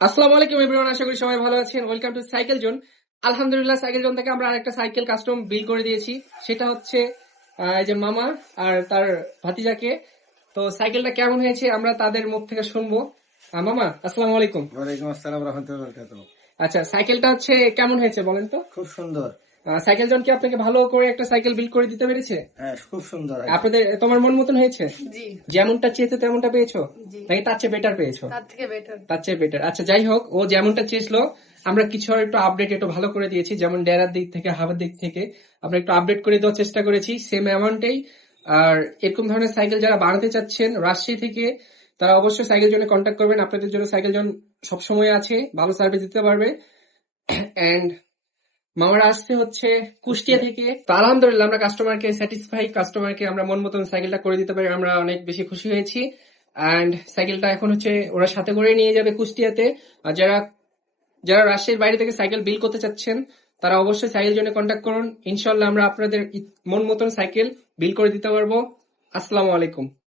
আসসালামু আলাইকুম এভরিওয়ান, আশা করি সবাই ভালো আছেন। Welcome to cycle zone. আলহামদুলিল্লাহ, সাইকেল জোন থেকে আমরা আরেকটা সাইকেল কাস্টম বিল করে দিয়েছি। সেটা হচ্ছে এই যে মামা আর তার ভাতিজাকে। তো সাইকেলটা কেমন হয়েছে আমরা তাদের মুখ থেকে শুনবো। মামা, আসসালামু আলাইকুম। ওয়ালাইকুম আসসালাম রহমতুল্লাহ বরকাতুহু। আচ্ছা, সাইকেলটা হচ্ছে কেমন হয়েছে বলেন তো। খুব সুন্দর। সাইকেল জোন কি আপনাকে ভালো করে একটা সাইকেল বিল করে দিতে পেরেছে? হ্যাঁ, খুব সুন্দর একদম। আপনাদের তোমার মন মতন হয়েছে? জি, যেমনটা চেয়েছো তেমনটা পেয়েছো জি, নাকি তার চেয়ে বেটার পেয়েছো? তার থেকে বেটার। তার চেয়ে বেটার। আচ্ছা, যাই হোক, ও যেমনটা চেয়েছিল আমরা কিছু আর একটু আপডেট একটু ভালো করে দিয়েছি, যেমন ডেরার দিক থেকে হাওয়ার দিক থেকে আমরা একটু আপডেট করে দেওয়ার চেষ্টা করেছি সেম অ্যামাউন্টেই। আর এরকম ধরনের সাইকেল যারা বানাতে চাচ্ছেন রাজশাহী থেকে, তারা অবশ্যই সাইকেল জন্য কন্ট্যাক্ট করবেন। আপনাদের জন্য সাইকেল জন সবসময় আছে, ভালো সার্ভিস দিতে পারবে। এন্ড মামারা আসছে হচ্ছে কুষ্টিয়া থেকে। তো আলহামদুলিল্লাহ, আমরা কাস্টমারকে স্যাটিসফাই, কাস্টমারকে আমরা মন মতন সাইকেলটা করে দিতে পারি, আমরা অনেক বেশি খুশি হয়েছি। এন্ড সাইকেলটা এখন হচ্ছে ওরা সাথে করে নিয়ে যাবে কুষ্টিয়াতে। আর যারা যারা রাজশাহীর বাইরে থেকে সাইকেল বিল করতে চাচ্ছেন, তারা অবশ্যই সাইকেল জন্য কন্ট্যাক্ট করুন। ইনশাল্লাহ আমরা আপনাদের মন মতন সাইকেল বিল করে দিতে পারবো। আসসালামু আলাইকুম।